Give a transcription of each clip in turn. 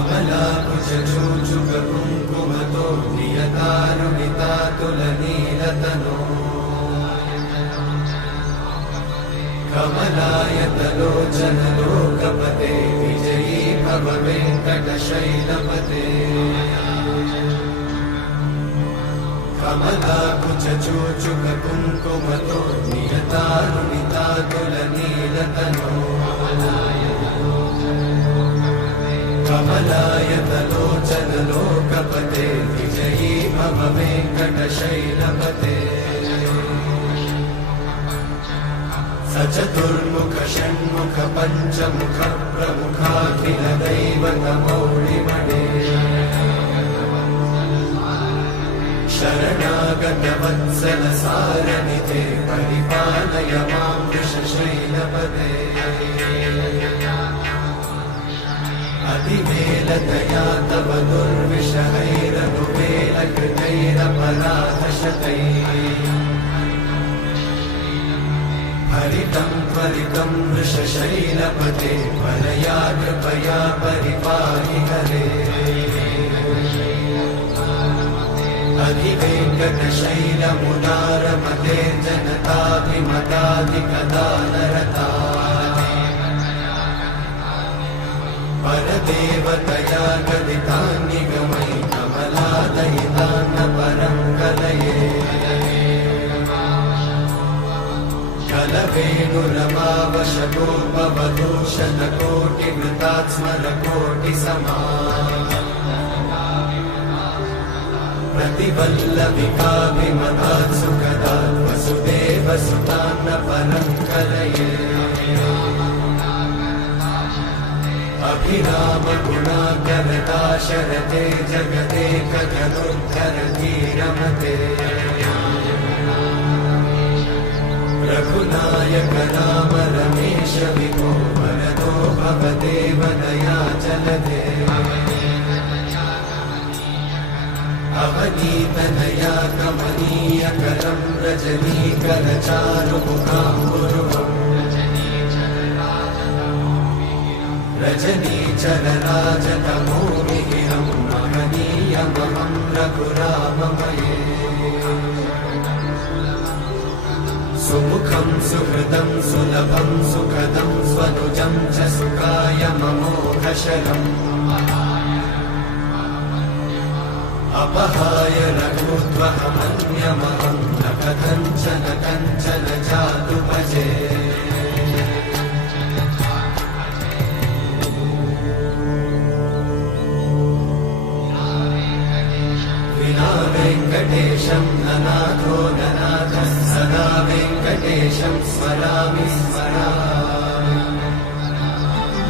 कमलाकुचूचुककुङ्कुमतो नियतारुणितातुलनीलतनो कमलायतलोचनलोकपते विजयी भव वेङ्कटशैलपते कमलाकुचूचुककुङ्कुमतो नियतारुणितातुलनीलतनो कमलायतलोचनलोकपते विजयी भव वेङ्कटशैलपते सचतुर्मुख षण्मुख पञ्चमुख प्रमुखाखिल दैवतमौलिमणे शरणागत वत्सल सारनिधे परिपालय मां वृषशैलपते अतिवेलतया तव दुर्विषहैरनुवेलकृतैरपराधशतैः हरितं त्वरितं वृषशैलपते परया कृपया परिपाहि हरे अधिवेङ्कटशैलमुदारमते जनताभिमताधिकदानरता परदेवतया गदितान्निगमयि कमलादयितान्न परं कलये कलवेणुरमावशतोपवधूषतकोटिवृतात् स्मरकोटिसमा प्रतिवल्लविकाभिमतात् सुखदात् वसुदेवसुतान्न परं कलये अभिरामगुणाकरदाशरथे जगदेकजनुद्धरती रमते रघुनायक राम रमेश विभो वरदो भवदेव दयाचलते अवनीतनया कमनीयकरं रजनीकरचारुमुखाम्बुरुहम् रजनीचरराजतमोमिहिरं महनीयमहं रघुराममये सुमुखं सुहृदं सुलभं सुखदं स्वनुजं च सुखाय ममोघशरम् अपहाय रघुत्वहमन्यमहं न कथञ्चन कञ्चन जातु भजे विना वेङ्कटेशं ननाथो ननाथः सदा वेङ्कटेशं स्मरामि स्मरामि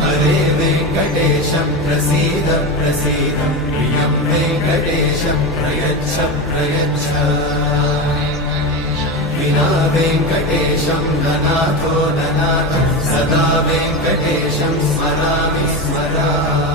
हरे वेङ्कटेशं प्रसीद प्रसीद प्रियं वेङ्कटेशं प्रयच्छ प्रयच्छ विना वेङ्कटेशं ननाथो ननाथः सदा वेङ्कटेशं स्मरामि स्मरामि